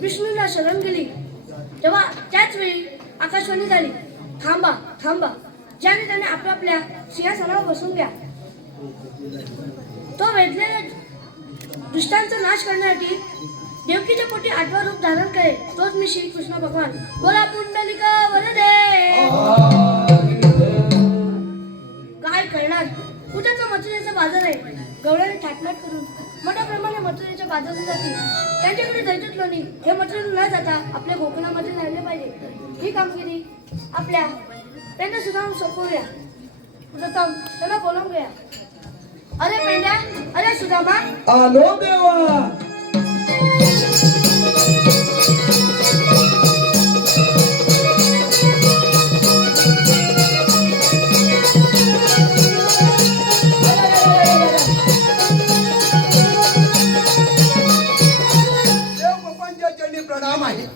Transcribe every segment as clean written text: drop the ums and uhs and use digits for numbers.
विष्णूला शरण गेली तेव्हा त्याच वेळी आकाशवाणी झाली, थांबा थांबा. ज्याने त्याने आपापल्या सिंहासनावर बसून घ्या. तो वेधलेल्या दुष्टांचा नाश करण्यासाठी देवकीच्या पोटी 8वा रूप धारण करे. तोच मी श्री कृष्ण भगवान. बोला पुंडलिका वरदे. काय करणार? कुठेचा मथुरेचा बाजार आहे. गवळ्याने थाटमाट करून मोठ्या प्रमाणे मथुरेच्या बाजारात जातील. त्यांच्याकडे दैत्यात लोणी हे मथुरेला न जाता आपल्या गोकुळामध्ये राहिले पाहिजे. ही कामगिरी आपल्या पेंड्या सुद्धा सोपवूया. प्रथम त्यांना बोलावूया. अरे पेंड्या, अरे सुदामा. आलो देवा.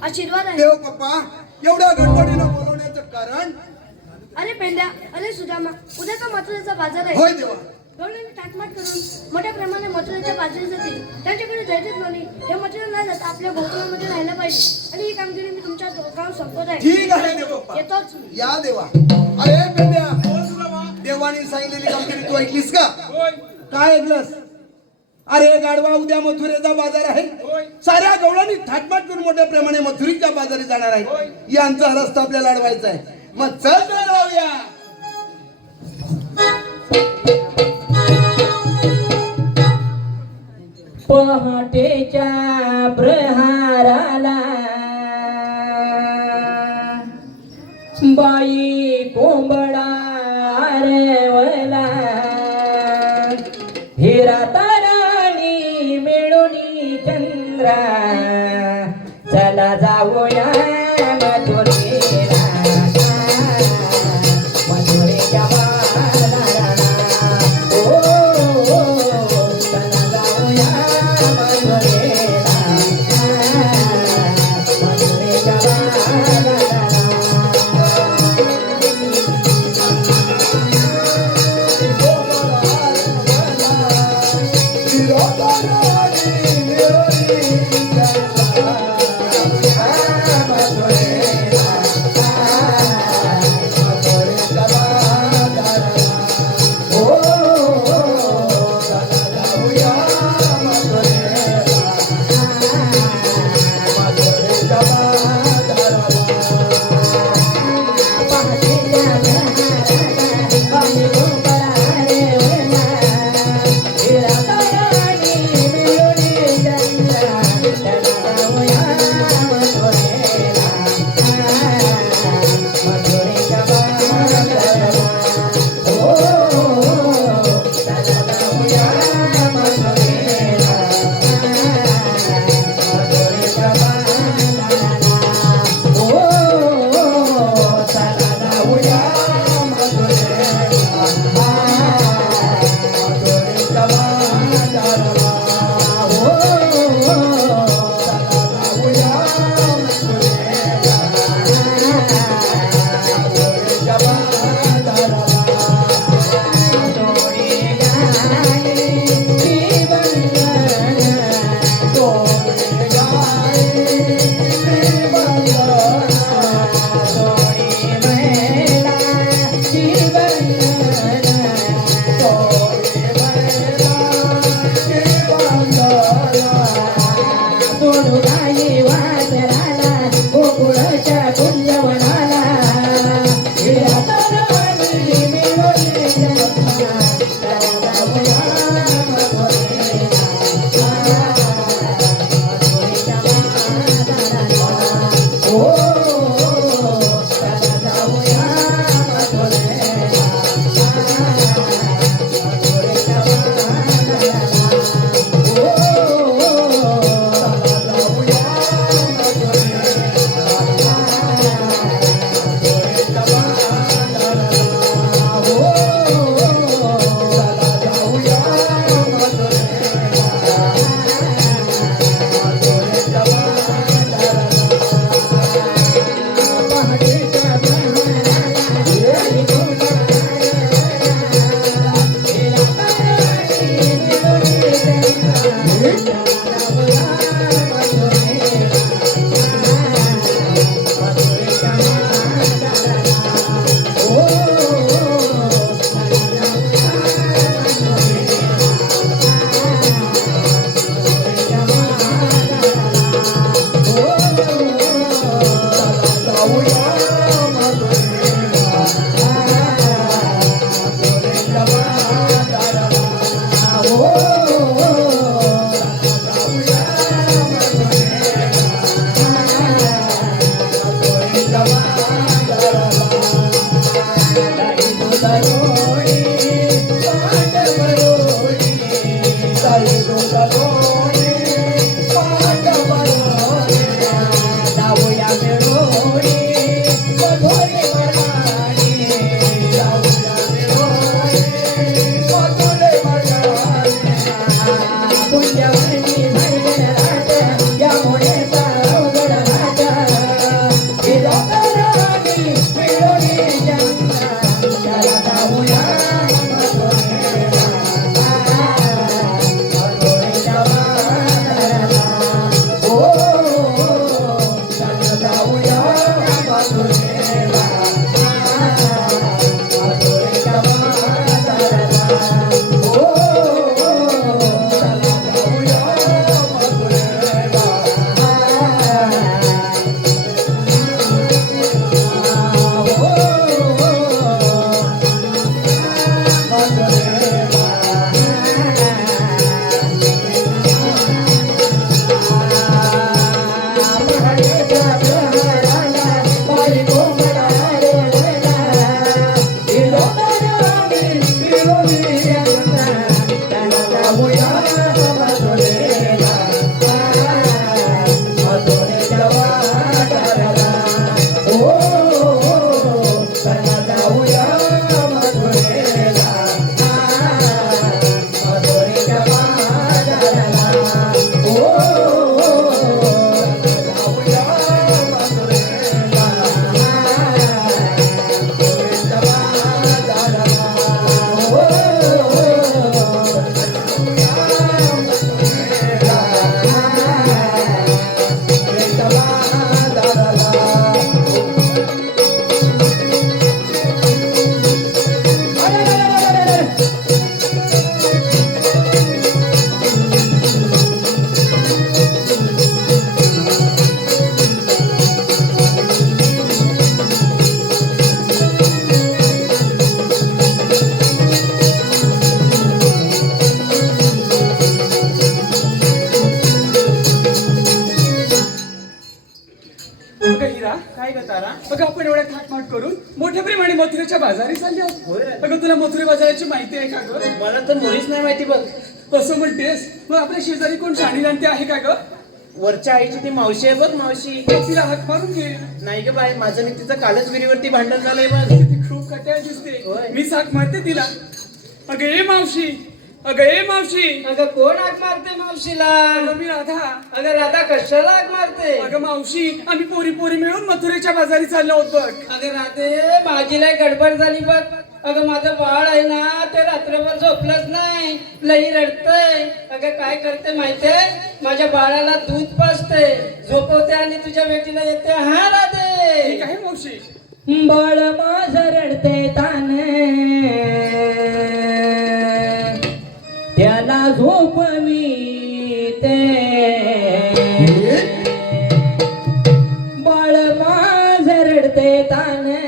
आशीर्वाद आहे. देव पप्पा, एवढ्या गडबडीनं बोलवण्याचं कारण? अरे पेंड्या, अरे सुदामा, उद्याचा मथुरेचा बाजार आहे. होय देवा. गवळ्याने थाटमाट करून मोठ्या प्रमाणे मथुरेच्या बाजारात जातील. त्यांच्याकडे दैत्यात लोणी हे मथुरेला न जाता आपल्या गोकुळामध्ये राहायला पाहिजे. आणि ही कामगिरी मी तुमच्या डोक्यावर संपवत आहे. ठीक आहे देव पप्पा. येतोच. या देवा. अरे पेंड्या, देवाने सांगितलेली कामगिरी तू ऐकलीस का? काय ऐकलंस? अरे गाडवा, उद्या मथुरेचा बाजार आहे. साऱ्या गवळांनी थाटमाट करून मोठ्या प्रमाणे मथुरीच्या बाजारी जाणार आहे. यांचा रस्ता आपल्याला अडवायचा आहे. मग चल तर जाऊया. पहाटेच्या प्रहाराला बाई कोंबडा रेवला. हिरा ताराणी मिळूनी चंद्रा. चला जाऊया मथुरेला, मथुरेच्या बाजाराला. ओ चला जाऊया मथुरेला, मथुरेच्या बाजाराला. तुझ्यावरती भरलेला रात यामुळे अवघड घाट राणी मिळवली चंद्र त्याला जाऊया मथुरेला मथुरेच्या बाजाराला ओ चला जाऊया मथुरेला मथुरेच्या बाजाराला ओ चला जाऊया अगं हिरा, काय ग तारा? अगं आपण एवढ्या थाटमाट करून मोठ्या प्रेमाने मथुरेच्या बाजारी चालले आहोत. होय रे. अगं तुला मथुरे बाजाराची माहिती आहे का ग? मला तर मुळीच नाही माहिती बघ. कसं म्हणतेस? मग आपल्या शेजारी कोण शाणी जाणते आहे का ग? वरच्या आईची ती मावशी आहे बघ मावशी. मग तिला हाक मारून घे. नाही ग बाई माझं आणि तिचं कालच विहिरीवरती भांडण झालंय बघ. ती खूप कट्याळ दिसते. होय. मी हाक मारते तिला. अगं ए मावशी, अगं ए मावशी. अगं कोण आग मारते मावशीला? अगं मी राधा. अगं राधा कशाला आग मारते? अगं मावशी, आम्ही पोरी पोरी मिळून मथुरेच्या बाजारी चाललो आहोत बघ. अगं राधे माझी लय गडबड झाली बघ. अगं माझं बाळ आहे ना ते रात्रभर झोपलंच नाही, लई रडतंय. अगं काय करते माहितीये, माझ्या बाळाला दूध पाजते, झोपवते आणि तुझ्या भेटीला येते. हा राधे. ठीक आहे मावशी. बाळ माझं रडते ताने त्याला झोपवी ते बाळ माझं रडते ताने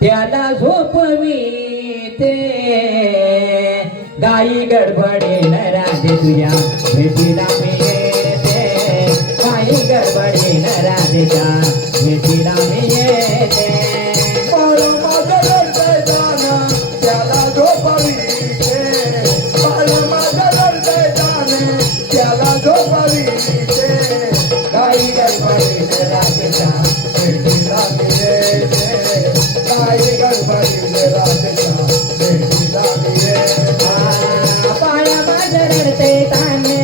त्याला झोपवी ते गाई गडबडीन राधे तुझ्या भेटीला मी येते गाई गडबडीन राधेच्या भेटीला मी येते बाळ माझं रडतंय तानं, त्याला झोपावी दे. बाळ माझं रडतंय तानं, त्याला झोपावी दे. गाई गडबडीने राधेच्या भेटीला मी येते. गाई गडबडीने राधेच्या भेटीला मी येते. बाळ माझं रडते ताने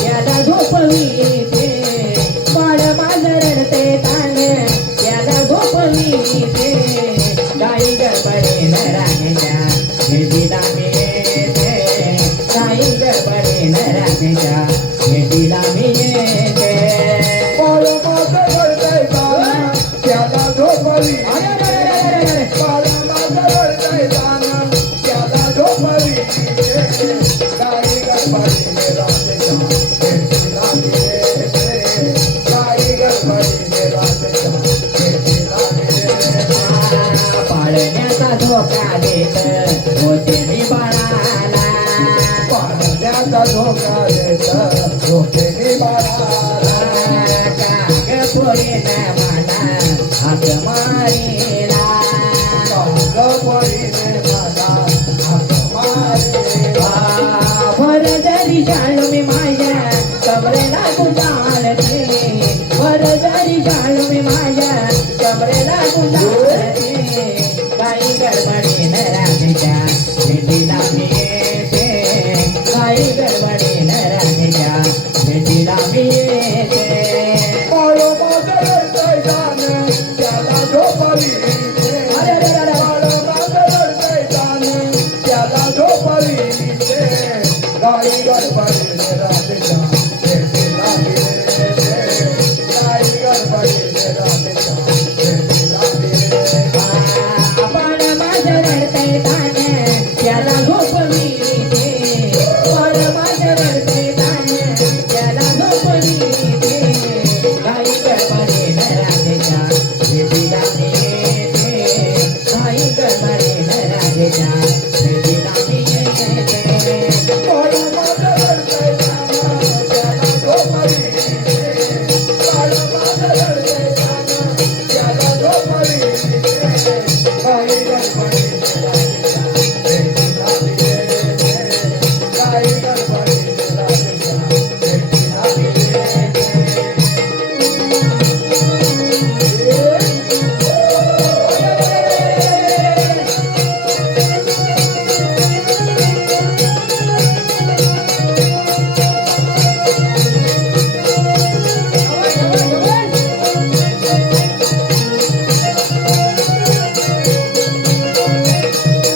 त्याला झोपवी ते बाळ माझं रडते ताने त्याला झोपवी ते गाई गडबडीन राधेच्या भेटीला मी येते गाई गडबडीन राधेच्या भेटीला मी येते बाळ माझं रडतंय तानं, त्याला झोपावी दे. बाळ माझं रडतंय तानं, त्याला झोपावी दे. गाई गडबडीने राधेच्या भेटीला मी येते. गाई गडबडीने राधेच्या भेटीला मी येते. पाळण्याचा धोका देत होते मी बाळाला पाण्याचा धोका देत होते मी बाळाला. काग पोरीने मला हात मारिला पोरीने मला हात मारिला. वर जरी शाळ मी माझ्या कमरेला गुंडाळते वर जरी शाळ मी माझ्या कमरेला गुंडाळते गाई गडबडीन राधेच्या भेटीला मी येते काही गडबडीन राधेच्या भेटीला मी येते बाळं माझं रडतंय जाणं, त्याला झोपावी इथे. बाळं माझं रडतंय जाणं, त्याला झोपावी इथे. काही गडबडीन राधेच्या भेटीला मी येते. काही गडबडीन राधेच्या भेटीला मी येते. आपण माझं रडतंय तान त्याला झोपवी येते पण माझं रडतंय तान त्याला झोपवी येते काही गडबडीन राधेच्या भेटीला मी येते काही गडबडीन राधेच्या भेटीला मी येते बाळं माझं रडतंय जाणं, त्याला झोपावी इथे. बाळं माझं रडतंय जाणं, त्याला झोपावी इथे. काही गडबडीन राधेच्या भेटीला मी येते. काही गडबडीन राधेच्या भेटीला मी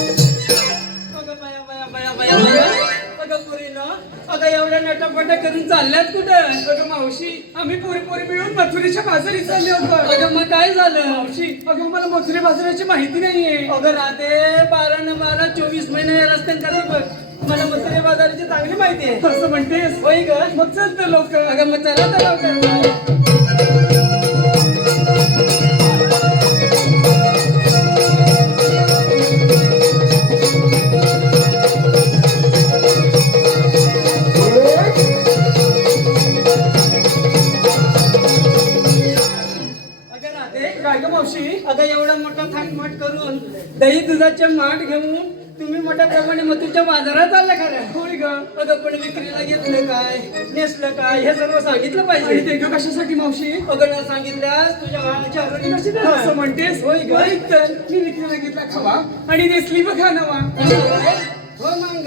अगं बाया बाया बाया बाया बाया अगं पुरीनो अगं एवढ्या नटापटा करून चालल्यात कुठं? अगं मावशी आम्ही पोरी पोरी मिळून मथुरेच्या बाजारी चालले होतो. अगं मग काय झालं? मावशी अगं मला मथुरे बाजाराची माहिती नाहीये. अगं राधे 12 न 12 24 महिने या रस्त्याने चालू बघ मला मथुरे बाजाराची चांगली माहिती आहे. असं म्हणतेस होय ग मग चल तर लोक. अगं मग चला तर लवकर. अगं राधे काय ग मावशी अगं एवढा मोठा थाटमाट करून दही दुधाचे माठ घेऊन तुम्ही मोठ्या प्रमाणे मथुरच्या बाजारात चालला खरं? होय ग. अगं पण विक्रीला घेतलं काय नेसलं काय हे सर्व सांगितलं आणि पाहिजे. ते ग कशासाठी मावशी? अगं न सांगितल्यास तुझ्या बाळाची हरवणी कशी देणार? असं म्हणतेस होय ग. ऐक तर मी विक्रीला घेतला खावा आणि नेसली बघा नवा. असं होय? हो मग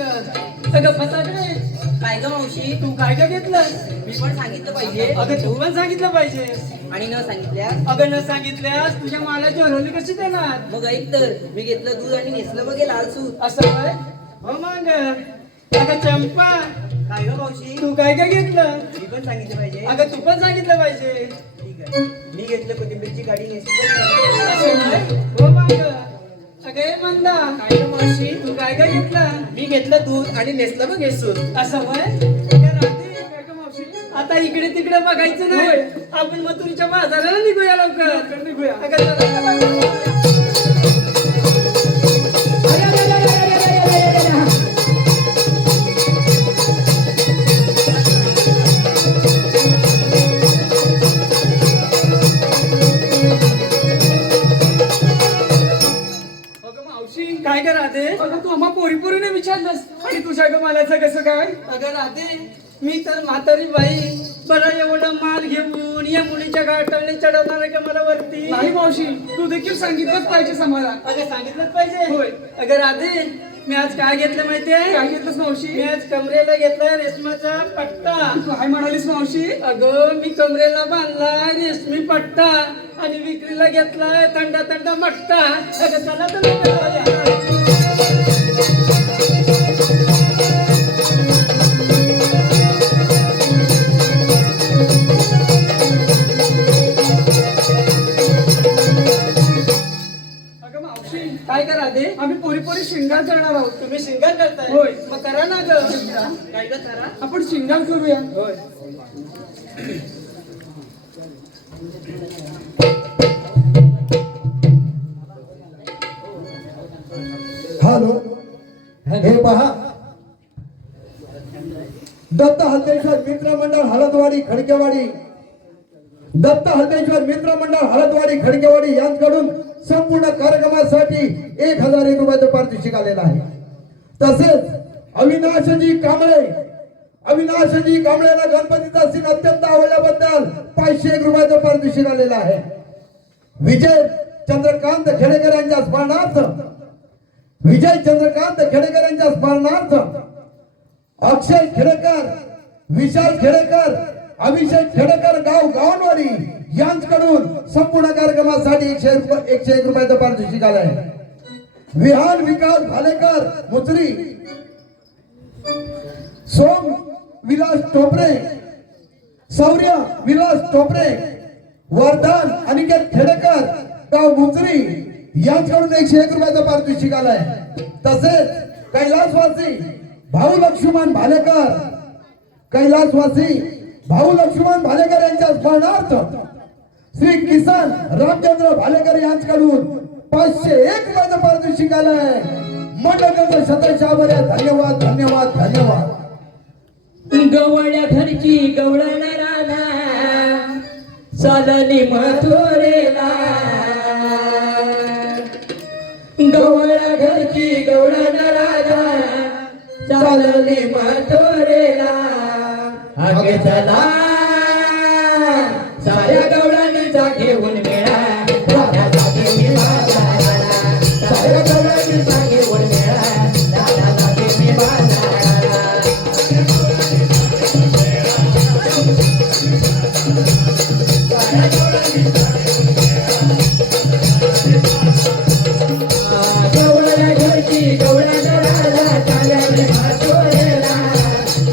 अगं फसाकडे काय ग मावशी तू काय काय घेतलं? मी पण सांगितलं पाहिजे अगं तू पण सांगितलं पाहिजे. आणि न सांगितल्या अगं न सांगितल्यास तुझ्या मालाची हरवणी कशी देणार? मग ऐक तर मी घेतलं दूध आणि नेसलं बघे लाल सूत असं होय? हो मग अगं चंपा काय ग मावशी तू काय काय घेतलं? मी पण सांगितलं पाहिजे अगं तू पण सांगितलं पाहिजे. ठीक आहे मी घेतलं कोथिंबीरची गाडी नेसली असं होय? हो मग अगं हे मंदा काय ग मावशी तू काय काय घेतलं? मी घेतलं दूध आणि नेसलं बघ हे सूत. असं होय? अगं राधे, काय ग मावशी? आता इकडे तिकडे बघायचं नाही होय. आपण मथुरीच्या बाजाराला निघूया लवकर. लवकर निघूया. अगं चला ना बाई. अगं मावशी काय ग राधे? अगं तू आम्हा पोरी पोरीने विचारलंस आणि तुझ्या ग मालाचं कसं काय? अगं राधे मी तर म्हातारी बाई बरं एवढं माल घेऊन या मुलीच्या गाठाने चढवणार आहे का मला वरती? नाही मावशी तू देखील सांगितलंच पाहिजे आम्हाला. अगं सांगितलंच पाहिजे. होय. अगं राधे मी आज काय घेतलं माहितीये? काय घेतलंस मावशी? मी आज कमरेला घेतलाय रेशमाचा पट्टा. तू काय म्हणालीस मावशी? अगं मी कमरेला बांधलाय रेशमी पट्टा आणि विक्रीला घेतलाय थंडा थंडा मट्टा. अगं चला तर लवकर जाऊया. अगं मावशी काय करा दे? आम्ही पोरी पोरी शिंगार करणार आहोत. तुम्ही शिंगार करताय? होय. मग करा ना ग. काय ग करा? आपण शिंगार करूया. होय. हॅलो हे पहा दत्त हल्लेश्वर मित्र मंडळ हळदवाडी खडकेवाडी दत्त हल्लेश्वर मित्र मंडळ हळदवाडी खडकेवाडी यांच्याकडून संपूर्ण कार्यक्रमासाठी 1000 रुपयाचं पारितोषिक आलेलं आहे. तसेच अविनाशजी कांबळेला गणपतीचा सीन अत्यंत आवडल्याबद्दल 501 रुपयाचं पारितोषिक आलेलं आहे. विजय चंद्रकांत खेडेकर यांच्या स्मरणार्थ अक्षय खेडेकर, विशाल खेडेकर, अभिषेक खेडेकर, गाव गावनवाडी यांच्याकडून संपूर्ण कार्यक्रमासाठी 101 रुपयाचा पारितोषिक आलाय. विहान विकास भालेकर मुसरी, सोम विलास टोपरे, शौर्य विलास टोपरे, वर्धन अनिकेत खेडेकर, गाव मुसरी यांच्याकडून 101 रुपयाचा पारितोषिक आलाय. तसेच कैलासवासी भाऊ लक्ष्मण भालेकर, कैलासवासी भाऊ लक्ष्मण भालेकर यांच्या स्मरणार्थ श्री किसन रामचंद्र भालेकर यांच्याकडून 501 रुपयाचा पारितोषिक आलाय. मंडळाचा शतशाभर्या धन्यवाद धन्यवाद धन्यवाद. गवळ्या घरची गवळण राधा चालली मथुरेला. गवळ्या घरची गवळण राधा चालली मथुरेला. आगे चला साऱ्या गवळणीचा घेऊन मेळा राधासाठी मी बाजाराला. साऱ्या गवळणीचा घेऊन मेळा राधासाठी मी बाजाराला. गवळ्या घरची गवळण राधा चालली मथुरेला.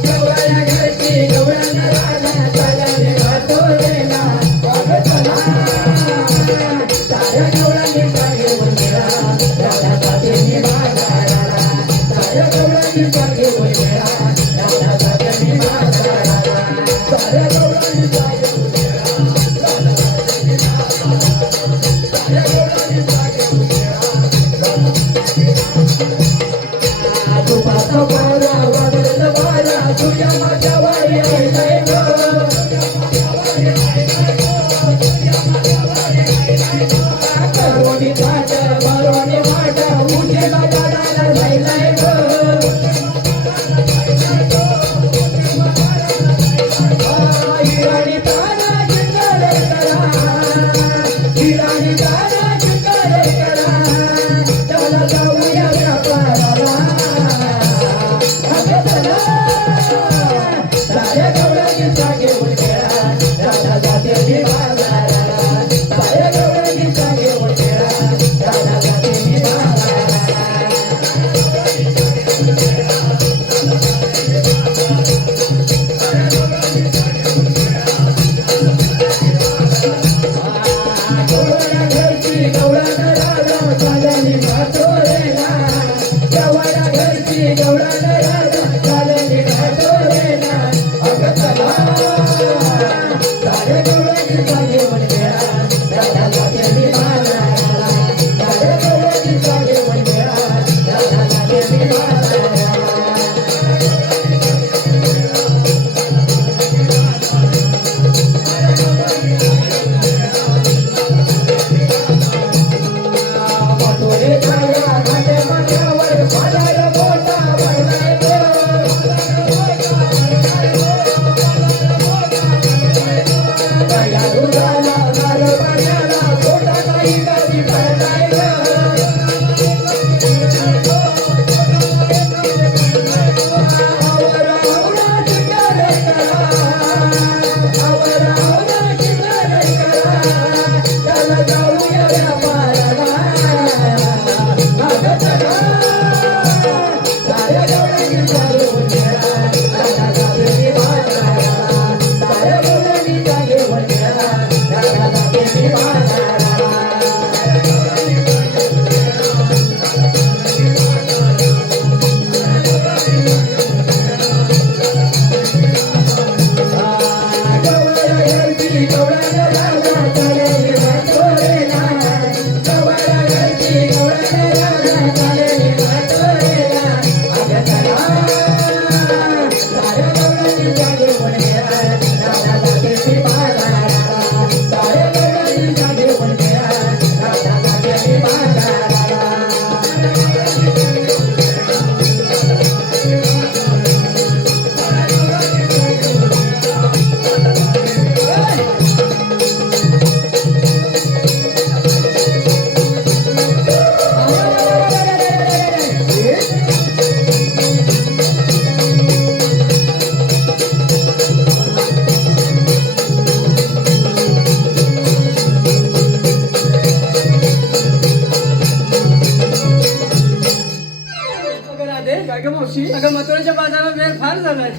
गवळ्या घरची गवळण राधा चालली मथुरेला. आगे चला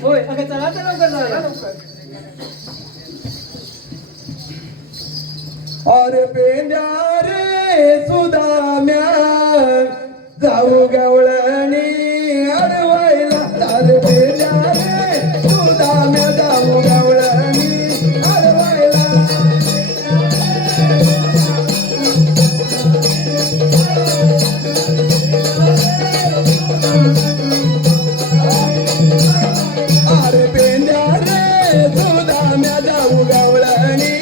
होय अगं चला तर लवकर जाऊया लवकर. अरे पेंड्या रे सुदाम्या जाऊ गवळणी अडवायला. अरे पेंड्या रे सुदाम्या जाऊ गवळणी अडवायला. अरे पेंड्या रे सुदाम्या जाऊ गवळणी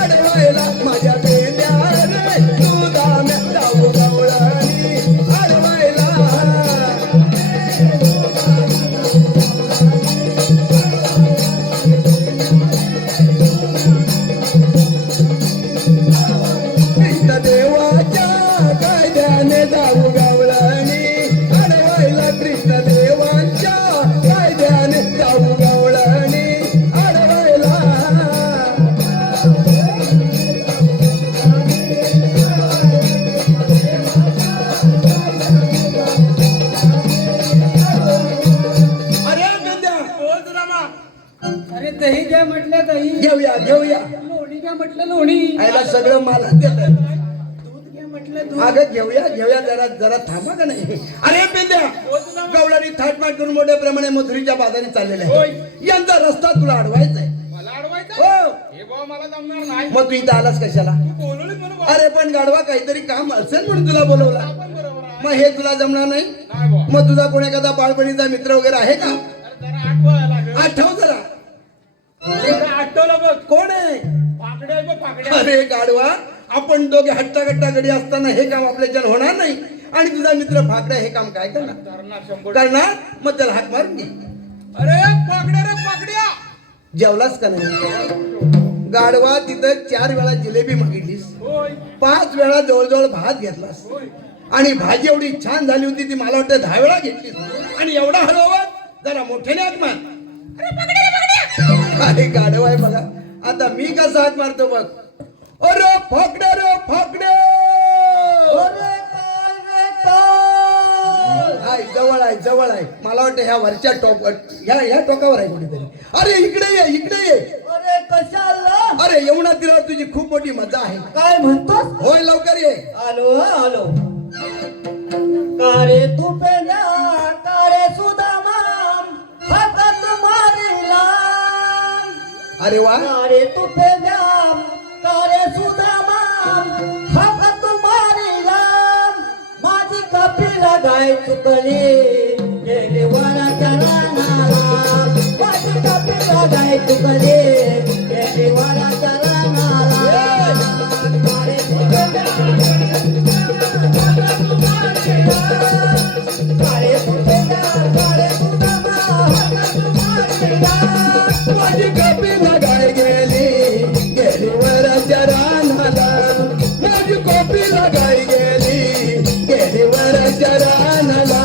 अडवायला. माझ्या पेंड्या रे सुदाम्या जाऊ गवळणी अडवायला. कृष्ण देवाच्या कायद्याने जाऊ गवळणी अडवायला. कृष्ण देवाच्या कायद्याने जाऊ गवळणी अडवायला. अरे पेंड्या बोल तुला मा. अरे दही घ्या म्हटलं दही, घेऊया घेऊया. लोणी घ्या म्हटलं लोणी. आईला सगळं मला देत. दूध घ्या म्हटलं दूध. अगं घेऊया घेऊया जरा जरा थांबा का नाही. अरे पेंद्या गवळणी थाटमाट करून मोठ्या प्रमाणे मथुरीच्या बाजारी चाललेले आहे. यांचा रस्ता तुला अडवायचा आहे. मला अडवायचं हो हे बाबा मला जमणार नाही. मग तू इथं आलास कशाला. बोलवलीच म्हणून बा. अरे पण गाडवा काहीतरी काम असेल म्हणून तुला बोलवला. आपण बरोबर आहे. मग हे तुला जमणार नाही. नाही बा. मग तुझा कोण एखादा बाळपणीचा मित्र वगैरे आहे का. अरे जरा आठवायला लागेल. आठव जरा. जरा आठवलं बघ. कोण आहे. पाकड्या आहे बघ पाकड्या. अरे गाडवा आपण दोघे हट्टा गडी असताना हे काम आपल्याच्यानं होणार नाही. आणि तुझा मित्र फाकड्या हे काम काय करणार. करणार 100. करणार मग त्याला हात मारून घे. अरे पाकड्या रे पाकड्या. जेवलास का नाही. गाडवा तिथं 4 वेळा जिलेबी मागितलीस. होय 5 वेळा जवळजवळ भात घेतलास. होय. आणि भाजी एवढी छान झाली होती ती मला वाटतं 10 वेळा घेतलीस. आणि एवढा हळवत जरा मोठ्याने हात मार. अरे गाडवा आहे बघा. आता मी कसा हात मारतो बघ. अरे फाकड्या रे फाकड्या. हाय जवळ आहे जवळ आहे. मला वाटतं ह्या वरच्या ह्या टोकावर आहे कुठेतरी. अरे इकडे ये इकडे ये. अरे कशाला. अरे येऊना तिला तुझी खूप मोठी मजा आहे. काय म्हणतोस. होय लवकर ये. आलो आलो. कारे तू पेंड्या कारे सुदामा हातात मारिला. अरे वा. कारे तू पेंड्या कारे सुदामा हातात मारिला. माझी कपिला गाय चुकली गेली वराच्या रानाला. माझी कपिला गाय चुकली गेली वराच्या रानाला. कारे तू पेंड्या कारे तू पेंड्या कारे सुदामा हातात मारिला. माझी कपिला गाय गेली वराच्या रानाला. माझी कपिला गाय गेली वराच्या रानाला.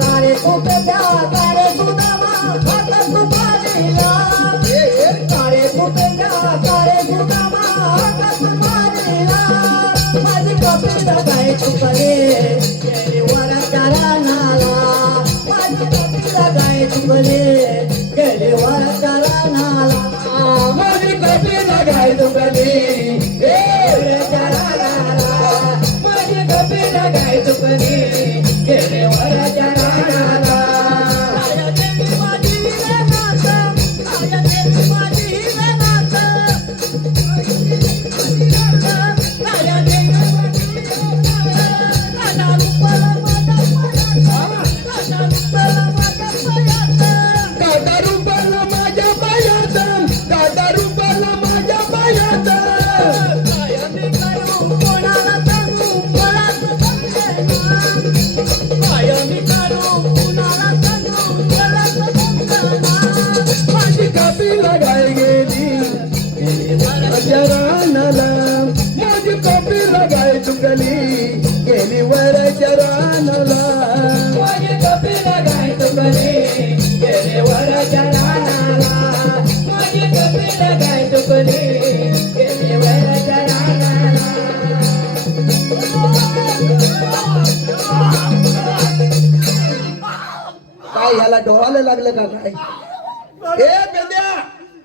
कारे तू पेंड्या कारे सुदामा हातात मारिला. कारे तू पेंड्या कारे सुदामा हातात मारिला. माझी कपिला गाय चुकली गेली वराच्या रानाला. माझी कपिला गाय चुकली गेली वराच्या रानाला. माझी कपिला गाय चुकली वराच्या रानाला. माझी कपिला गाय चुकली गेली वराच्या रानाला. माझ्या देवी माझी विनाचा, माझ्या देवी माझी विनाचा. माझ्या देवी माझी विनाचा. काना रुपाला माझ्या पायाचा. काना रुपाला माझ्या पायाचा. काटा रुपाला माझ्या पायाचा. काटा रुपाला माझ्या पायाचा. कायमी करू कोणाला सांगू कोणाचं समजेना. कायमी करू कोणाला सांगू कोणाचं समजेना. माझी कपिला गाय गेली वराच्या रानाला. माझी कपिला गाय चुकली गेली वराच्या रानाला. माझी कपिला गाय चुकली गेली वराच्या रानाला. माझी कपिला गाय चुकली गेली वराच्या रानाला. काय ह्याला डोळाला लागलं झालं का काय हे बेद्या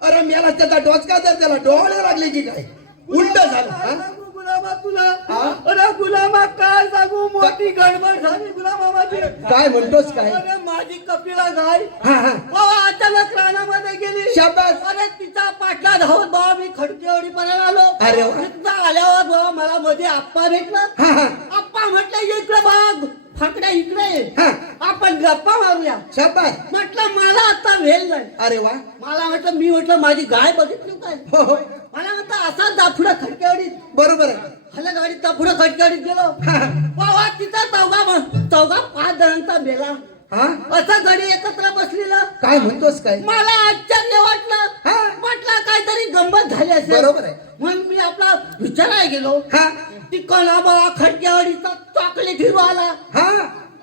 अरे मेला त्याचा डोचका तर त्याला डोळे लागले की काय उलट झालं हा? गुलाबा तुला हा? अरे गुलाबा काय सांगू मोठी गडबड झाली गुलाबा माझी काय म्हणतोस काय अरे माझी कपिला गाय हा हा बाबा अचानक रानामध्ये गेली शाबास. अरे तिचा पाटला धावत बाबा मी खडकेवाडी पर्यंत आलो अरे वा. तिथं आल्यावर बाबा मला मध्ये आप्पा भेटला हा हा आप्पा म्हटलं इकडे बाग फाकड्या इकडे ये. हा. आपण गप्पा मारूया शाबास म्हटलं मला आता वेळ नाही अरे वा मला म्हटलं मी म्हटलं माझी गाय बघितली काय हो हो मला म्हटलं असाच दाफुडा खडकेवाडीत बरोबर आहे हल्ला गाडीत दाफुडा खडकेवाडीत गेलो हा, हा. बाबा तिचा चौघा 5 जणांचा बेला हा असं गडी एकत्र बसलेलं काय म्हणतोस काय मला आश्चर्य वाटलं हा. म्हटलं काहीतरी गंमत झाली असेल बरोबर आहे. म्हणून मी आपला विचारायला गेलो हा तिकडला बाबा खडकेवाडीचा चॉकलेट हिरो आला हा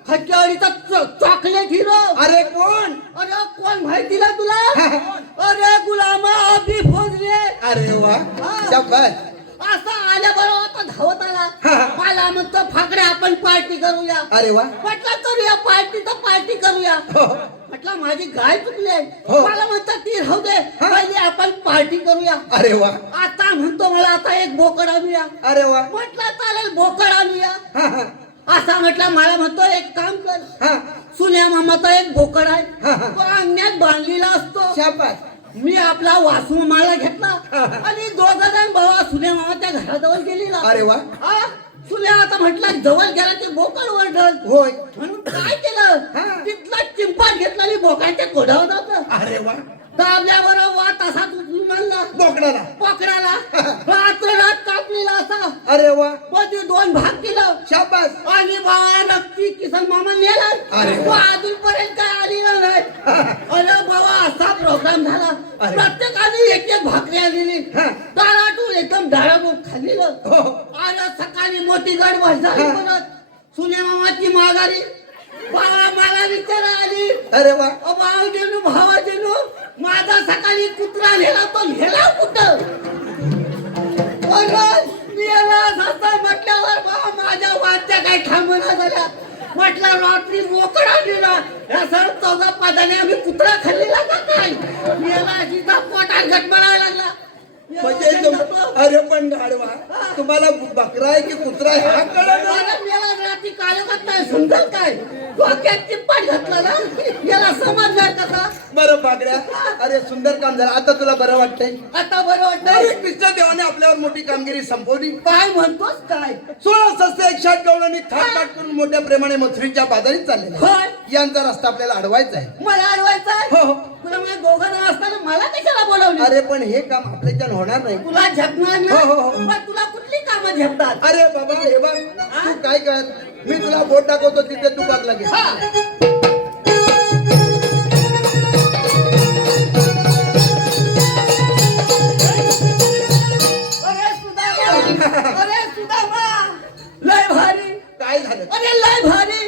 खडकेवाडीचा चॉकलेट हिरो अरे कोण अरे कोण माहिती ना तुला अरे गुलामा अभी फौजले अरे वा शाबास असा आल्याबरोबर आता धावत आला हा. मला म्हणतो फाकड्या आपण पार्टी करूया अरे वा म्हटलं करूया पार्टी तर पार्टी करूया हो. म्हटलं माझी गाय चुकली आहे हो. मला म्हणतात ती राहू दे हा. पहिले आपण पार्टी करूया अरे वा आता म्हणतो मला आता एक बोकड आणूया अरे वा म्हटलं चालेल बोकड आणूया हा हा असा म्हटलं मला म्हणतो एक काम कर हा सुन्या मामाचा एक बोकड आहे हा, हा. तो अंगण्यात बांधलेला असतो शाबास मी आपला वासू मामाला घेतला हा. आणि 2 जण बाबा सुन्या मामाच्या घराजवळ गेलेला अरे वा हा सुन्या आता म्हटलं जवळ गेला ते बोकड ओरडल होय म्हणून काय केलं हा. तिथला चिंपाट घेतला आणि बोकाच्या कोडावर जात अरे वा दाबल्याबरोबर वा तसाच उचलून आणला बोकडाला पकडाला रात कापलेला असा अरे वा मध्ये 2 भाग केलं शाबास आणि बाबा नक्की किसन मामा नेला अरे तो अजूनपर्यंत काय आलेला नाही अरे बाबा असा प्रोग्राम झाला अरे. प्रत्येकाने एक भाकरी आणलेली हा. ताराटून एकदम डाळाबूक खाल्लेलं हो आणि सकाळी मोठी गडबड झाली हा. परत सुने मामाची माघारी बाबा मला विचार आली अरे वा भाव देणू भावा देणू माझा सकाळी कुत्रा नेला तो नेला कुठं म्हटल्यावर बाबा माझ्या वाटच्या काही थांबना झाल्या म्हटलं रात्री मोकळ आणलेला या सर 4-5 आम्ही कुत्रा खाल्लेला का काय मेला सीधा पोटात गटबडायला लागला म्हणजे अरे पण गाडवा तुम्हाला बकरा आहे की कुत्रा आहे हा कळलं ना? मेला रात्री कालवत नाही सुंदर काय डोक्यात चिप्पाट घातला ना याला समजणार कसा बरं बागड्या अरे सुंदर काम झालं आता तुला बरं वाटतंय आता बरं अरे वाटतं कृष्ण देवाने आपल्यावर मोठी कामगिरी संपवली काय म्हणतोस काय 16 सस्ते 160 गवळणी थाट करून मोठ्या प्रेमाने मथुरीच्या बाजारीत चाललेले होय यांचा रस्ता आपल्याला अडवायचा आहे मला अडवायचं हो हो तुला मला 2 जण असताना मला कशाला बोलवली अरे पण हे काम आपल्याच्यानं होणार नाही तुला झपणार हो, हो, हो. ना पण तुला कुठली कामं झपतात अरे बाबा हे बघ तू काय कर मी तुला बोट दाखवतो तिथे तू बघ लगेच अरे सुदामा लय भारी काय झालं अरे लय भारी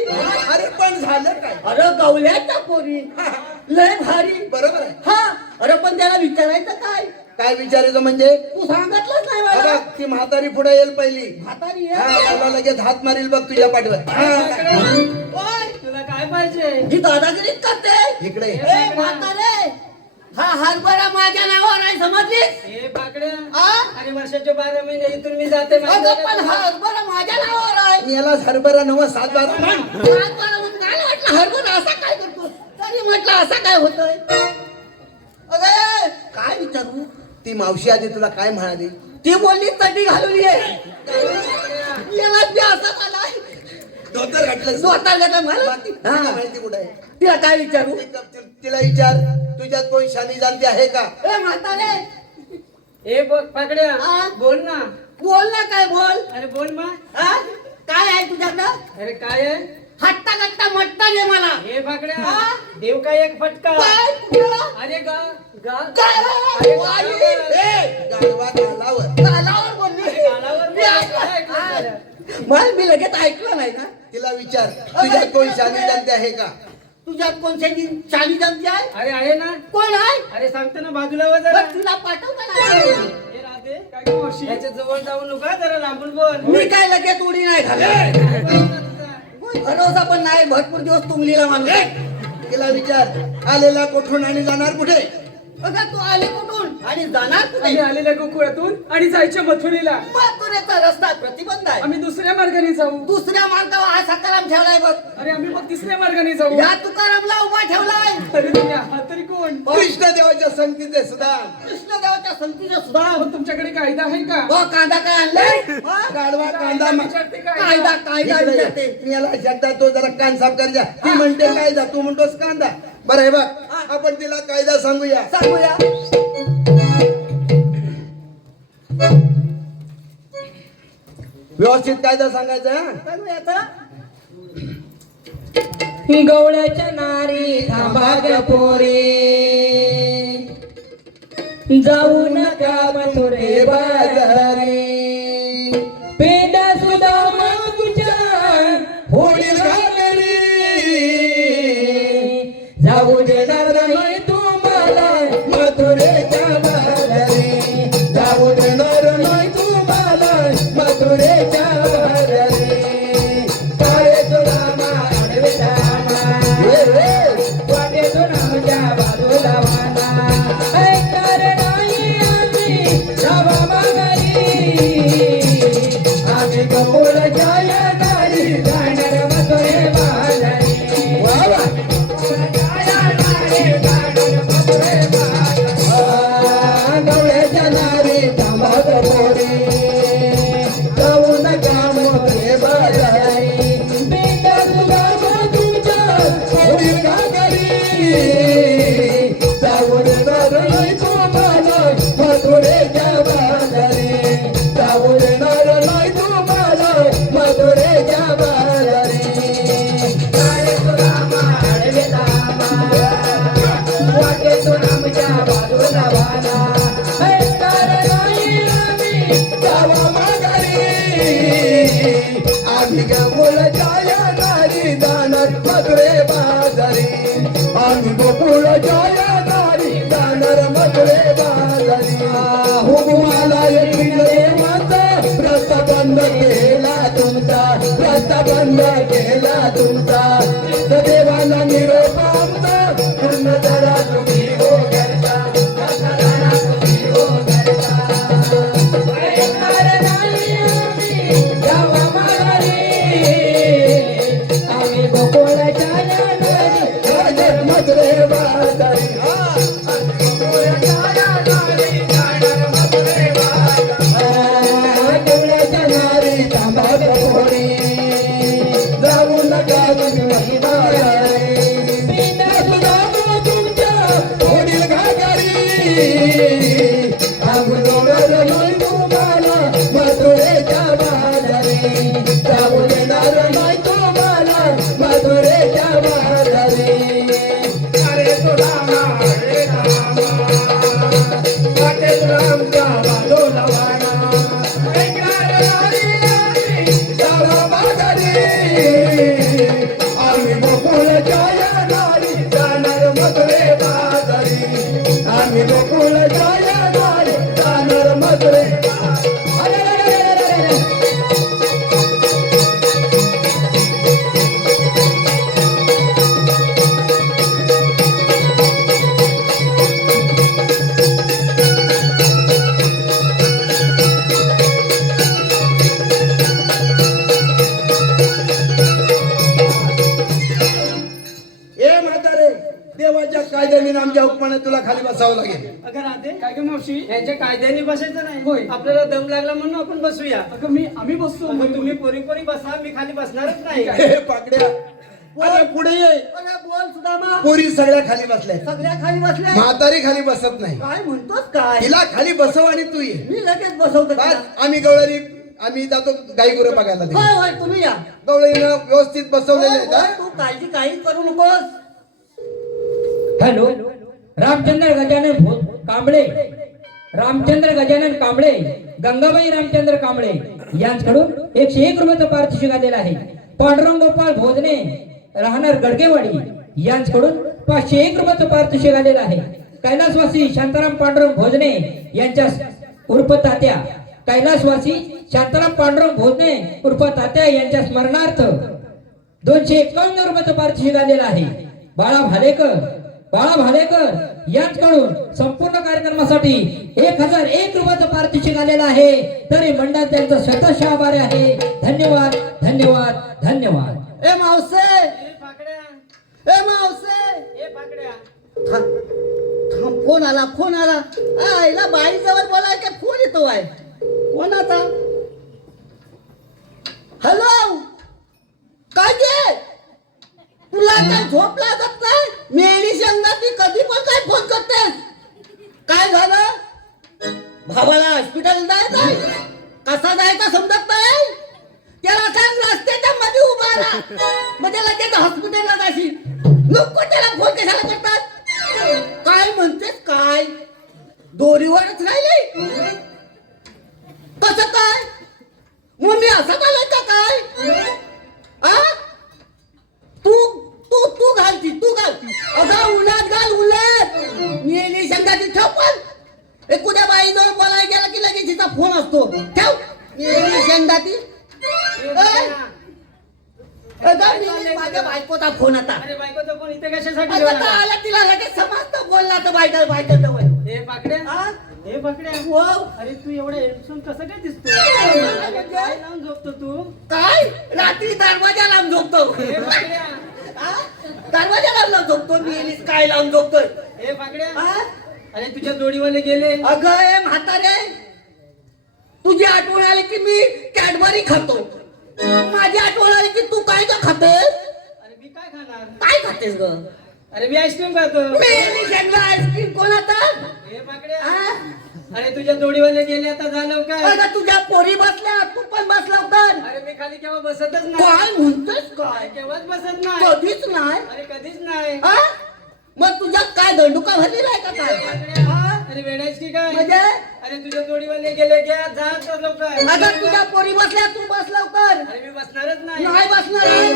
अरे पण झालं काय अरे गवल्याच्या पोरी लय भारी बरोबर आहे हा अरे पण त्याला विचारायचं काय काय विचारायचं म्हणजे तू सांगितलंच नाही हा मला बघ, ती म्हातारी पुढे येईल पहिली म्हातारी हा, आहे. तुला लगेच हात मारील बघ तुझ्या पाठवर ओय, तुला काय पाहिजे ही दादागिरी करते इकडे ए म्हातारे हा हरभरा माझ्या नावावर आहे समजलीस हे पाकड्या आ? आणि वर्षाचे 12 महिने इथून मी जाते अगं पण हा हरभरा माझ्या नावावर आहे याला हरभरा 9-7-12 म्हण. मला काय वाटलं हरभरा असा काय करतो तरी म्हटलं असं काय होतंय अरे काय विचारू ती मावशी आधी तुला काय म्हणाली ती बोलली तटी घालून ये याला बी असं आलाय धोतर घातलं स्वतः घेतला मला हा, माहिती कुठे आहे तिला काय विचारू तिला विचार तुझ्यात कोण शानी जाणती आहे का ए म्हातारे हे बघ पाकड्या आ? बोल ना बोल ना काय बोल अरे बोल मा हा? काय आहे तुझ्याकडं अरे काय आहे हट्टा कट्टा मट्टा दे मला हे पाकड्या आ? देव काय एक फटका काय तुझं? अरे गा गा काय अरे वाई? ए, गाढवा गालावर गालावर बोलली गालावर मी बोलली. ऐकलं. काय ऐकलं हा. झालं? मला मी लगेच ऐकलं नाही ना तिला विचार तुझ्यात कोण शानी जाणती आहे का तुझ्यात कोणत्याची चाली जमती आहे अरे आहे ना कोण आहे अरे सांगतो ना बाजूला वा जरा बरं, तुला पाठवता ना हे राधे काय गं मावशी याच्या जवळ जाऊ नका जरा लांबून बोल मी काय लगेच उडी नाही घालत भरोसा पण नाही भरपूर दिवस तुंबलीला माणूस तिला विचार आलेला कुठून आणि जाणार कुठे? बघा तू आले कुठून आणि जाणार कुठे? आम्ही आलेल्या गोकुळातून आणि जायच्या मथुरेला. मथुरेचा रस्ता प्रतिबंध आहे. आम्ही दुसऱ्या मार्गाने जाऊ. दुसऱ्या मार्गावर हा सकाराम ठेवलाय बघ. अरे आम्ही मग तिसऱ्या मार्गाने जाऊ. या तुकारामला उभा ठेवलाय. अरे तुम्ही आहात तरी कोण? कृष्ण देवाच्या संगतीचे सुद्धा कृष्णदेवाच्या संगतीचे सुद्धा. मग तुमच्याकडे कायदा आहे का? हो कांदा काय आणलाय? हा? गाडवा कांदा विचारते कायदा कायदा इकडे ये. विचारते. याला शब्दा तो जरा कान साफ कर जा. ती म्हणते कायदा, तू म्हणतोस कांदा. बरं आहे बघ, आपण तिला कायदा सांगूया. सांगूया. व्यवस्थित कायदा सांगायचा हा? सांगूया आता. गवळ्याच्या नारी थांबा ग पोरे, जाऊ नका मथुरे बाजारे, पेंडा सुद्धा तुझ्या होळी घागरी, जाऊ देणार नाही तुम्हाला मथुरेच्या बाजारे, जाऊ देणार नाही तुम्हाला मथुरेच्या बाजारे. काळे तुला मानवे धामा, वाटे तुला माझ्या बाजूला वाना, ऐकणार नाही आम्ही जावा माघारी, आम्ही गोकुळ जाया नारी, जाणार मथुरे बाजारी. वा वा. गवळ्याच्या नारी थांबा ग पोरी, जाऊ नका मोठे बाजारी, बेटा तुझा तुमच्या होळी घागरी, जाऊ देणार नाही तुम्हाला मथुरेच्या बाजारी, जाऊ देणार नाही तुम्हाला मथुरेच्या बाजारी. काळे तुला माळवे धामा, वाटे तुला आमच्या बाजूला वाना, ऐकणार नाही आम्ही जावा माघारी, आम्ही गोकुळ जाया नारी, जाणार मथुरे बाजारी, आम्ही गोकुळ जाया नारी, जाणार मथुरे बाजारी. हुकुमाला येतील देवाचा, रस्ता बंद केला तुमचा, रस्ता बंद केला तुमचा, देवाला निरोप आमचा, पूर्ण जरा तुम्ही हो घरचा, जरा तुम्ही हो घरचा. ऐकणार नाही आम्ही जावा माघारी, आम्ही गोकुळाच्या नारी, जाणार मथुरे बाजारी, आम्ही गोकुळाच्या नारी, जाणार मथुरे बाजारी. गवळ्याच्या नारी थांबा ग पोरी, जाऊ नका तुम्ही बाजारी, बिना सुद्धा तुमच्या होळी घागरी, आम्ही देणार नाही तुम्हाला मथुरेच्या बाजारी, जाऊ देणार नाही तुम्हाला मथुरेच्या बाजारी. अरे तुला माळे रामा, वाटे तुला आमच्या बाजूला वाना, ऐकणार नाही आम्ही जावा माघारी, आम्ही गोकुळ जाया नारी, जाणार मथुरे बाजारी, आम्ही गोकुळ जाया नारी, जाणार मथुरे बाजारी. अरे रे रे रे रे रे. ए म्हातारे, देवाच्या कायद्याने आणि आमच्या हुकमाने तुला खाली बसावं लागेल. अगं राधे, काय ग मावशी? यांच्या कायद्याने बसायचं नाही. होय. आपल्याला दम लागला म्हणून आपण बसूया. अगं आम्ही बसतो. अगं तुम्ही पोरी पोरी बसा, मी खाली बसणारच नाही. हे पाकड्या, अरे पुढे ये. अरे बोल सुदामा. पोरी सगळ्या खाली बसल्या, सगळ्या खाली बसल्या. म्हातारी खाली बसत नाही. काय म्हणतोस काय? तिला खाली बसव आणि तू ये. मी लगेच बसवतो बस, तिला. आम्ही गवळणी, आम्ही जातो गाई गुरं बघायला. ते होय होय तुम्ही या. गवळीनं व्यवस्थित बसवलेले होय, आहेत होय, हा? तू काळजी काही करू नकोस. हॅलो, रामचंद्र गजानन कांबळे, रामचंद्र गजानन कांबळे, गंगाबाई रामचंद्र कांबळे यांच्याकडून 101 रुपयाचं पारितोषिक आलेलं आहे. पांडुरंग गोपाळ भोजने राहणार गडगेवाडी यांच्याकडून 501 रुपयाचं पारितोषिक आलेलं आहे. कैलासवासी शांताराम पांडुरंग भोजने यांच्या उर्फ तात्या, कैलासवासी शांताराम पांडुरंग भोजने उर्फ तात्या यांच्या स्मरणार्थ 251 रुपयाचं पारितोषिक आलेलं आहे. बाळा भालेकर यांच्याकडून संपूर्ण कार्यक्रमासाठी 1001 रुपयाचं पारितोषिक आलेलं आहे. तरी मंडळ त्यांचं स्वतः आभारी आहे. धन्यवाद धन्यवाद धन्यवाद. ए मावसे, ए पाकड्या, ए मावसे, ए पाकड्या. थांब, फोन आला. आईला बाई जवळ बोलाय का फोन येतो आहे कोणाचा? हॅलो, काय गे? तुला काय झोप लागत नाही? मेली शेंगा ती कधी पण काय फोन करतेस? काय झालं? भावाला हॉस्पिटल जायचंय? कसा जायचा समजत नाही? त्याला सांग रस्त्याच्या मध्ये उभा राहा, म्हणजे लगेच हॉस्पिटलला जाशील. लोक त्याला फोन कशाला करतात? काय म्हणतेस? काय दोरीवरच राहिले? कसं काय? मग मी असं झालंय का काय? आ? तू घालती. अगं उन्हात घाल, उन्हात. मेली शेंगाची ठेव. पण एकुद्या बाईजवळ बोलायला गेला की लगेच तिचा फोन असतो. ठेव मेली शेंगाची. माझ्या बायकोचा फोन आता. अरे बायकोचा फोन इथे कशासाठी आता ठेवला? आला तिला लगेच समजतं बोलला तर बायका जवळ. ए पाकड्या, आ? ए पाकड्या. वाव. अरे तू एवढा हेडफोन कसं काय दिसतो? काय लावून झोपतो तू? काय रात्री दरवाजा लावून झोपतो. ए पाकड्या, आ? दरवाजा लावून झोपतो मी. काय लावून झोपतोय? ए पाकड्या. आ? अरे तुझ्या जोडीवाले गेले. अगं ए म्हातारे, तुझी आठवण आली की मी कॅडबरी खातो. माझी आठवण आली की तू काय का खातेस? अरे मी काय खाणार? काय खातेस ग? अरे मी आईस्क्रीम खातो. मेली शेंगा आईस्क्रीम कोणाचा? ए पाकड्या, आ? अरे तुझ्या जोडीवाले गेले आता झालं काय? अगं तुझ्या पोरी बसल्या, तू पण बस लवकर. अरे मी खाली केव्हा बसतच नाही. काय म्हणतोस काय? केव्हाच बसत नाही. कधीच नाही. अरे कधीच नाही. आ? मग तुझ्या काय दंडुका भरलेला आहे का काय? पाकड्या, आ? अरे वेडायच की काय? म्हणजे अरे तुझ्या जोडीवाले गेले घ्या जा तर लवकर. अगं तुझ्या पोरी बसल्या, तू बस लवकर. अरे मी बसणारच नाही. नाही बसणार आहे.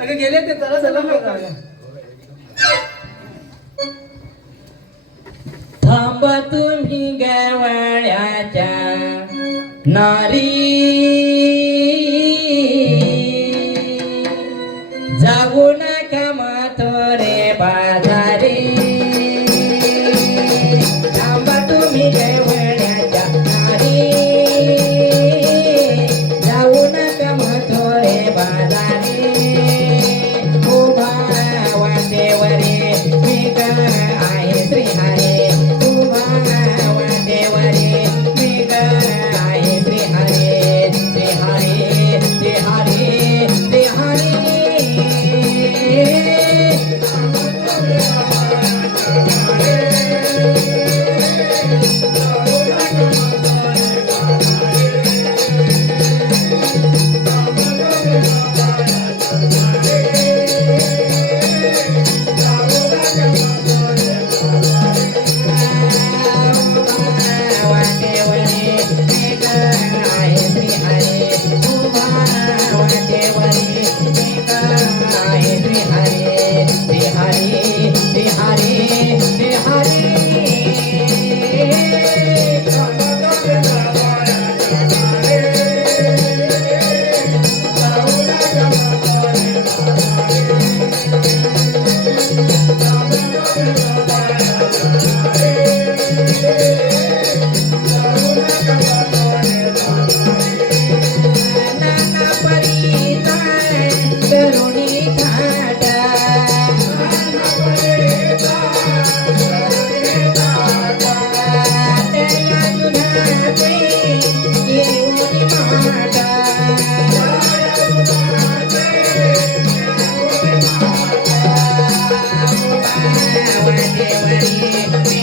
अगं गेले ते चला चला लवकर. थांबा तुम्ही गवळ्याच्या नारी, जाऊ नका माथोरे बाजारी. थांबा तुम्ही गवळ्याच्या नारी, जाऊ नका माथोरे बाजारी. उभा वाटेवरे मी आहे श्रीहरी. उभा वाटेवरे मी आहे श्रीहरी. श्रीहरी श्रीहरी श्रीहरी.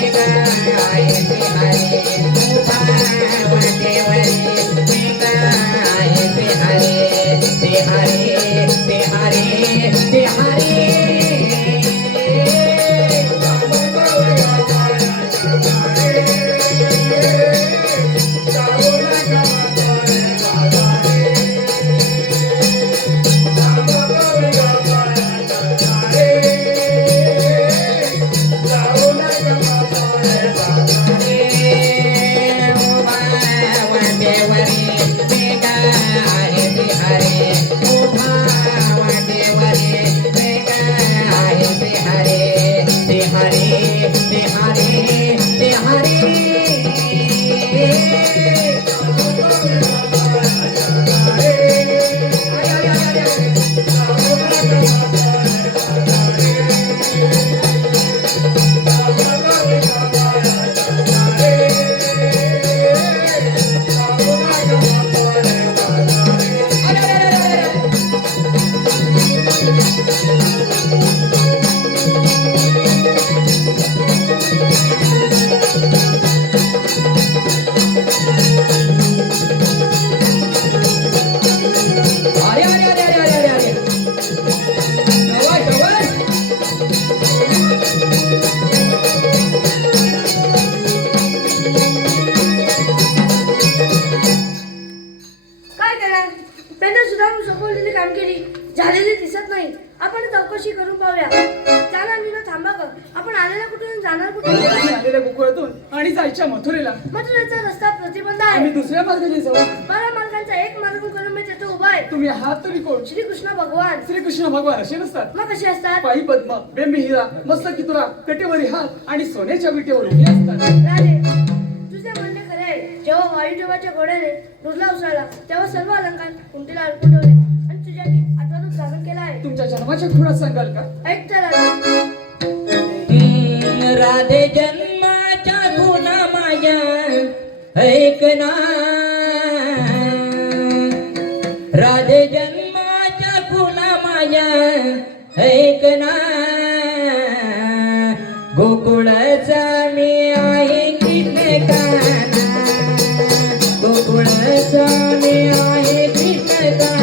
Thank you. आलेल्या कुठून जाणार कुठे आम्ही आलेल्या गोकुळातून आणि जायच्या मथुरेला मथुरेचा रस्ता प्रतिबंध आम्ही आहे दुसऱ्या मार्गाने जाऊ 12 मार्गांचा एक मार्ग करून मी तिथे उभा आहे तुम्ही आहात तरी कोण श्रीकृष्ण भगवान श्रीकृष्ण भगवान असे नसतात मग कसे असतात पायी पद्म बेंबिहिरा मस्तकी तुरा कटेवरी हात आणि सोन्याच्या विटेवर उभे असतात राधे तुझे म्हणणे खरे आहे जेव्हा वायुदेवाच्या घोड्याने रुजला उसळला तेव्हा सर्व अलंकार कुंतीला अडकून ठेवले आणि तुझ्यासाठी आत्मारूप धारण केला आहे तुमच्या जन्माच्या खुणात सांगाल का ऐक तर राधे राधे जन्माच्या गुणा माझ्या ऐकना राधे जन्माच्या गुणा माझ्या ऐकना गोकुळाचा मी आहे कृष्णकाना गोकुळाचा मी आहे कृष्णकाना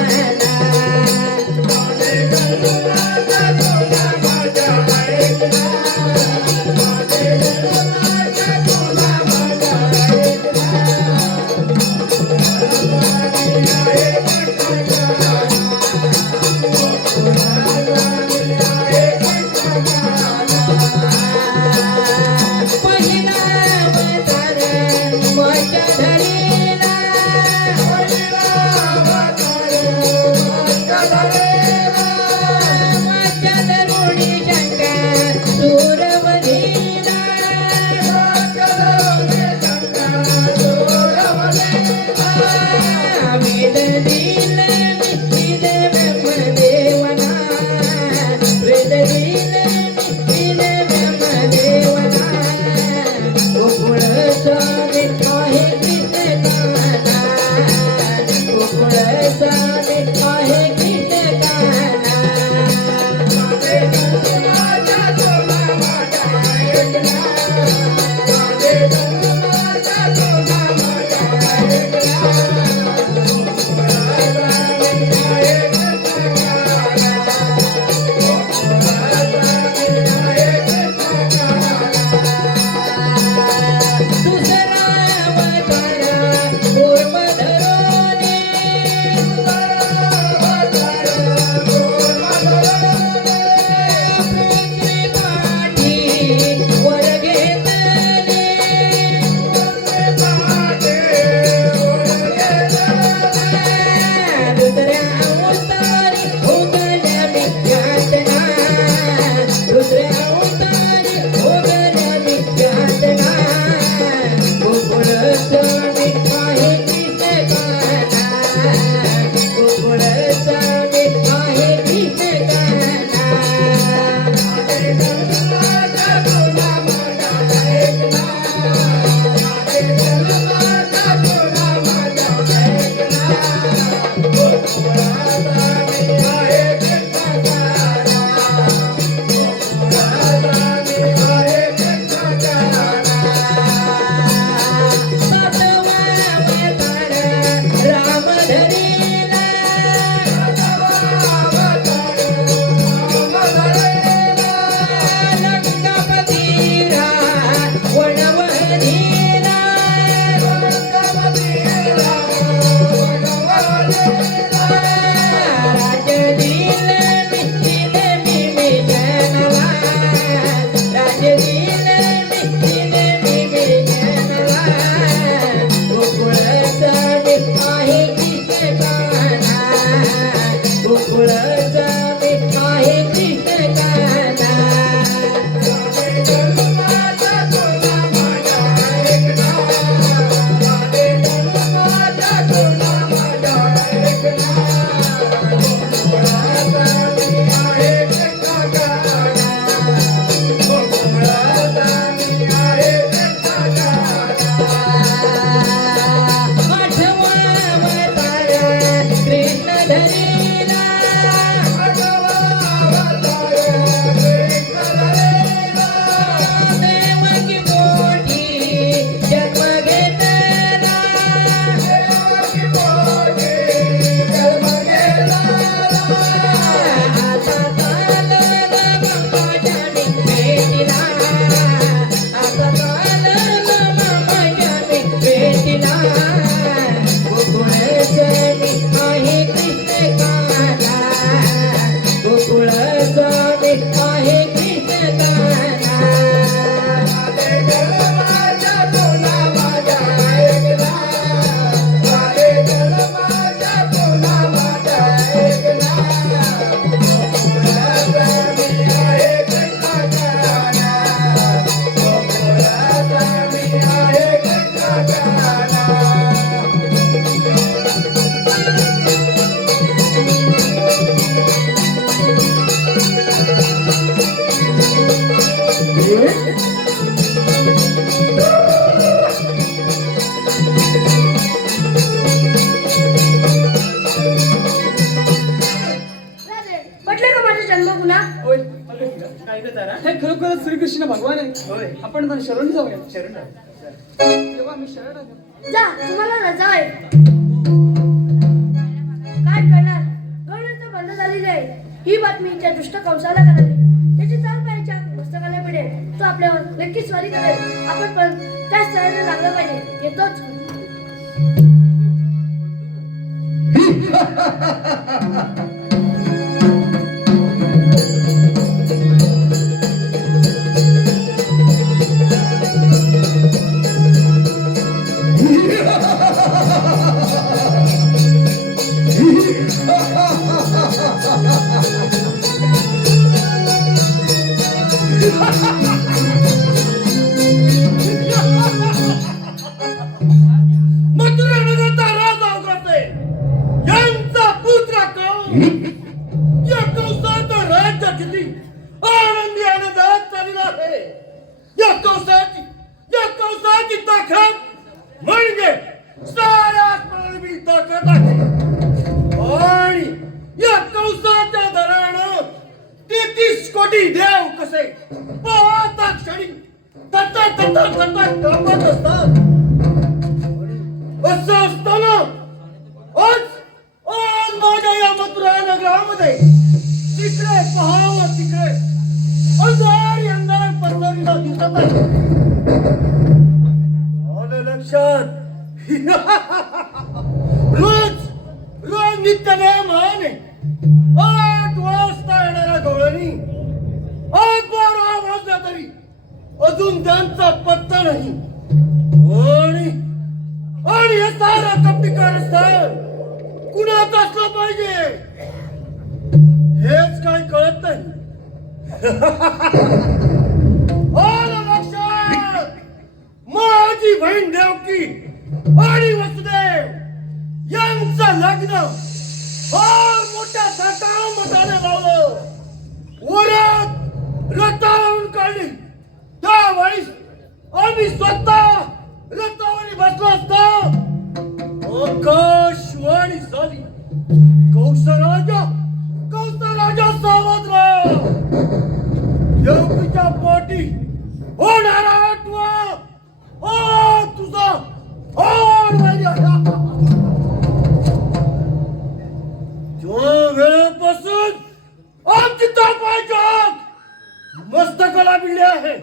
राधे, पटले का माझा जन्म पुन्हा? होय अगं हीरा, काय ग तारा हे खरोखरच श्रीकृष्ण भगवान आहे. होय. आपण पण शरण जाऊया. शरण तेव्हा मी शरण आलो. जा, तुम्हाला रजा आहे. काय करणार? गवळणीचं बंद झालेली आहे. ही बातमी त्या दुष्ट कंसाला कळाली. त्याची चाल पाहायच्या मस्तकाला मिळेल. तो आपल्यावर नक्की स्वारी करेल. आपण पण त्याच तऱ्हेने लागलं पाहिजे. येतोच. मथुरा नगरचा राजा अवघडते यांचा पुत्र कौस या कंसाचा राज्य किती आनंदी आनंदात चालला आहे. या कंसाची ताकद म्हणजे साऱ्या आत्मावी ताकद आहे आणि या कंसाच्या दरानं 33 कोटी देव कसे पाहता क्षणी तता कापत असतात. असं असताना आज माझ्या या मथुरा नगरामध्ये तिकडे पहावं तिकडे अंधार पसरलेला दिसत आहे. आलं लक्षात. रोज नित्यनेमाने 8 वाजता येणाऱ्या गवळणी आज 12 वाजला तरी अजून त्यांचा पत्ता नाही. आणि हे सारं कपटीकारस्थान कुणाचं असलं पाहिजे हेच काही कळत नाही. आलं लक्षात. माझी बहीण देवकी आणि वसुदेव यांचं लग्न फार मोठ्या थाटामाटाने लावलं. वरात रथावरून काढली. त्यावेळेस आम्ही स्वतः रथावरी बसलो असता. आकाशवाणी झाली. कौसराजा सावध राहा. देवकीच्या पोटी होणारा आठवा तुझा वेळेपासून आमची तापायच्या मस्तकाला भिडले आहे.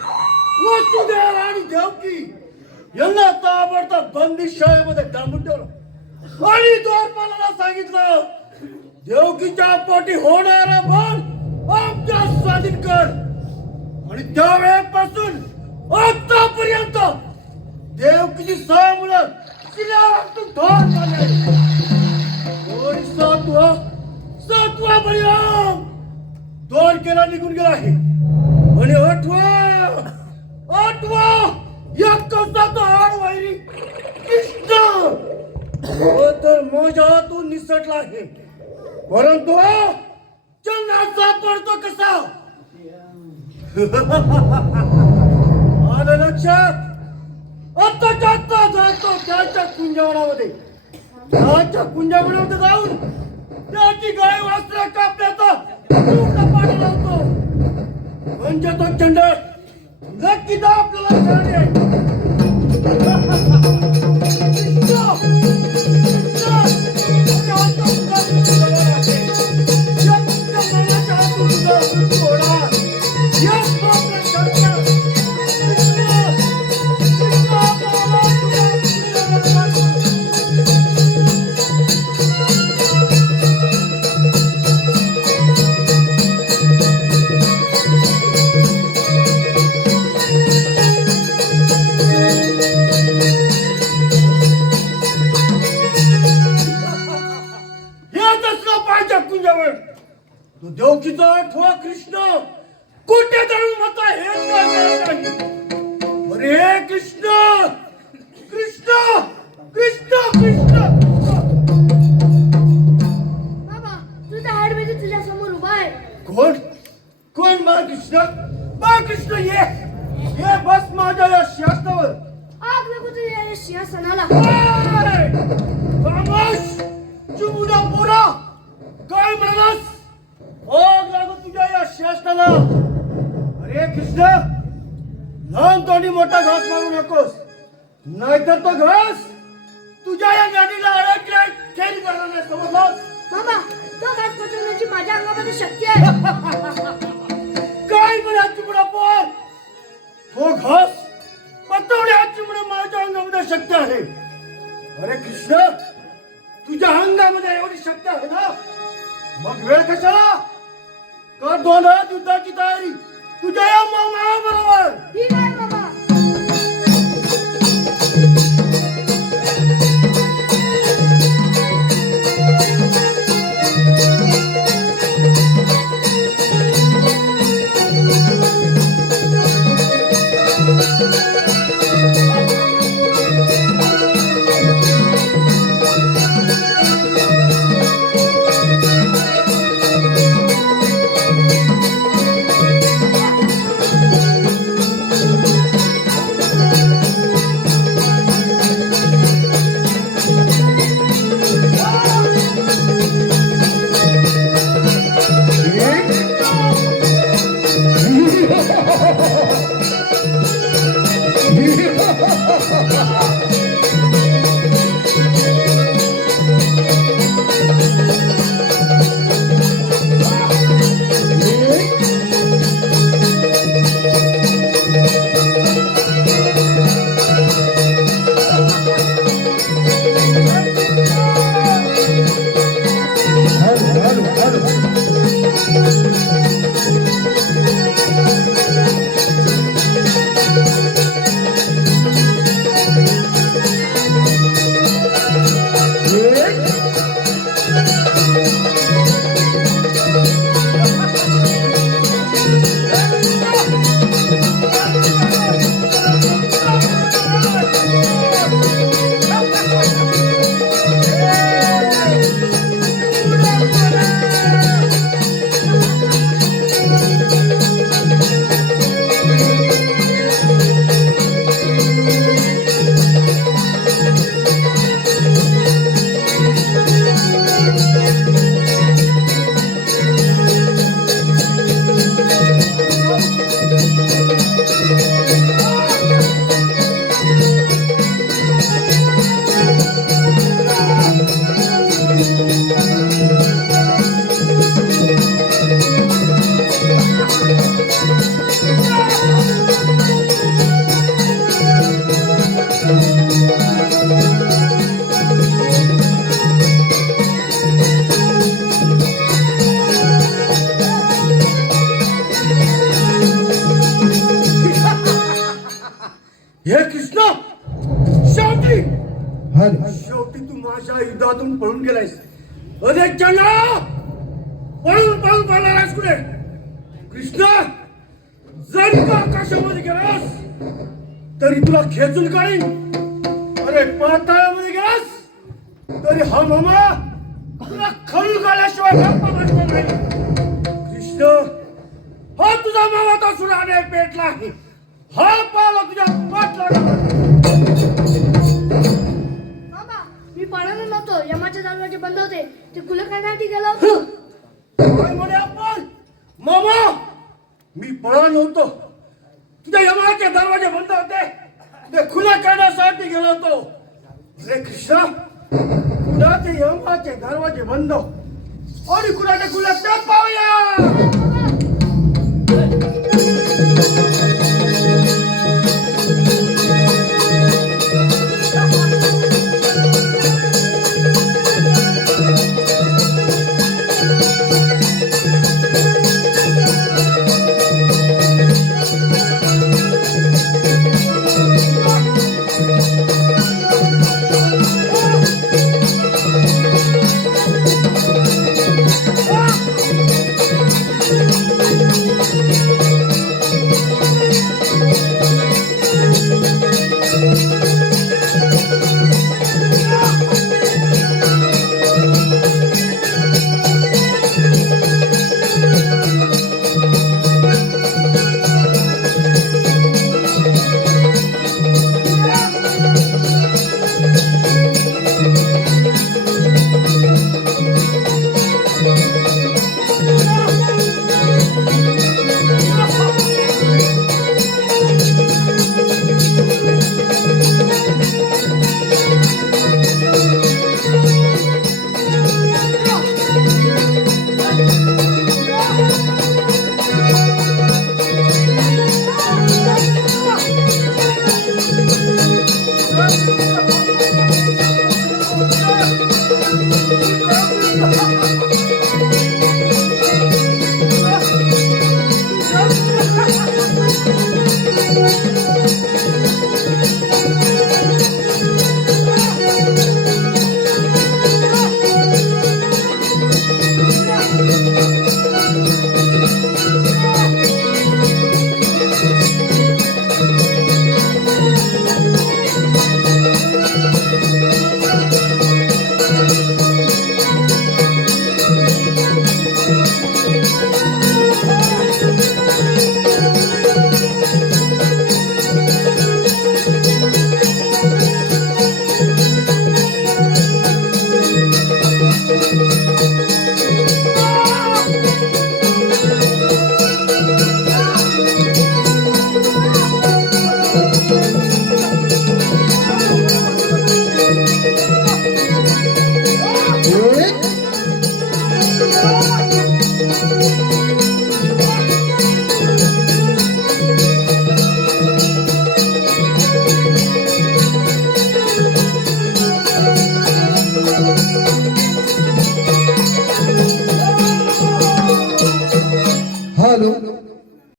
वसुदेव आणि देवकी यांना ताबडतोब बंदी शाळेमध्ये डांबून ठेवलं आणि द्वारपालाला सांगितलं देवकीच्या पोटी होणारा बाण आमच्या स्वाधीन कर. आणि त्यावेळेपासून आतापर्यंत देवकीची 6 मुलं किल्ल्यावरतून ढोर झाले. आणि सातवा बळीराम द्वारकेला निघून गेला आहे. आणि आठवा या कंसाचा आडवैरी कृष्ण तर माझ्या हातून निसटला आहे. परंतु चंद्रा सापडतो कसा. आलं लक्षात. आत्ताच्या आत्ता जातो त्याच्या कुंजवनामध्ये. त्याच्या कुंजवनामध्ये जाऊन त्याची गाय वासरा कापण्याचा पाठ लावतो. म्हणजे तो चंडळ नक्कीच आपल्याला छान तो देवकीचा आठवा कृष्ण कुठे जाऊन होता हे नाही. अरे कृष्ण कृष्ण कृष्ण कृष्ण. बाबा, तुझा हाडमध्ये तुझ्या समोर उभा आहे. कोण कोण बाळकृष्ण. बाळकृष्ण ये हे बस माझ्या या शास्त्रावर. आग लागू दे या सिंहासनाला. खामोश चिमुडा पोरा, काय म्हणालास? आग लागू तुझ्या या शास्त्राला. अरे कृष्ण, लहान तोंडी मोठा घास मारू नकोस, नाहीतर तो घास तुझ्या या गाडीला अडकलाय खेळ करणार नाही, समजलास? मामा, तो घास पचवण्याची माझ्या अंगामध्ये शक्ती आहे. काय म्हणा चिमुडा पोर, तो घास पचवण्याची म्हणून माझ्या अंगामध्ये शक्ती आहे. अरे कृष्ण, तुझ्या अंगामध्ये एवढी शक्ती आहे ना, मग वेळ कशाला? कर दोन युद्धाची तयारी तुझ्या या मामा बरोबर. ठीक आहे मामा. हे कृष्ण, शेवटी शेवटी तू माझ्या युद्धातून पळून गेलायस. अरे चंद्रा, पळून पळून पळालास कुठे? कृष्ण, जरी का आकाशामध्ये गेलास तरी तुला खेचून काढीन. अरे पाताळामध्ये गेलास तरी हा मामा तुला खळून काढल्याशिवाय गप्पा बसणार नाही. कृष्ण, हा तुझा मामा तो सुराने पेटला आहे. हा पाला तुझ्या पाठला. मामा, मी पळालो नव्हतो. यमाचे दरवाजे बंद होते. ते खुलं करण्यासाठी गेलो होतो. काय म्हणे आपण? मामा, मी पळालो नव्हतो. तुझ्या यमाचे दरवाजे बंद होते, ते खुला करण्यासाठी गेलो होतो. रे कृष्णा, कुणाचे यमाचे दरवाजे बंद आणि कुणाचे खुले ते पाहूया.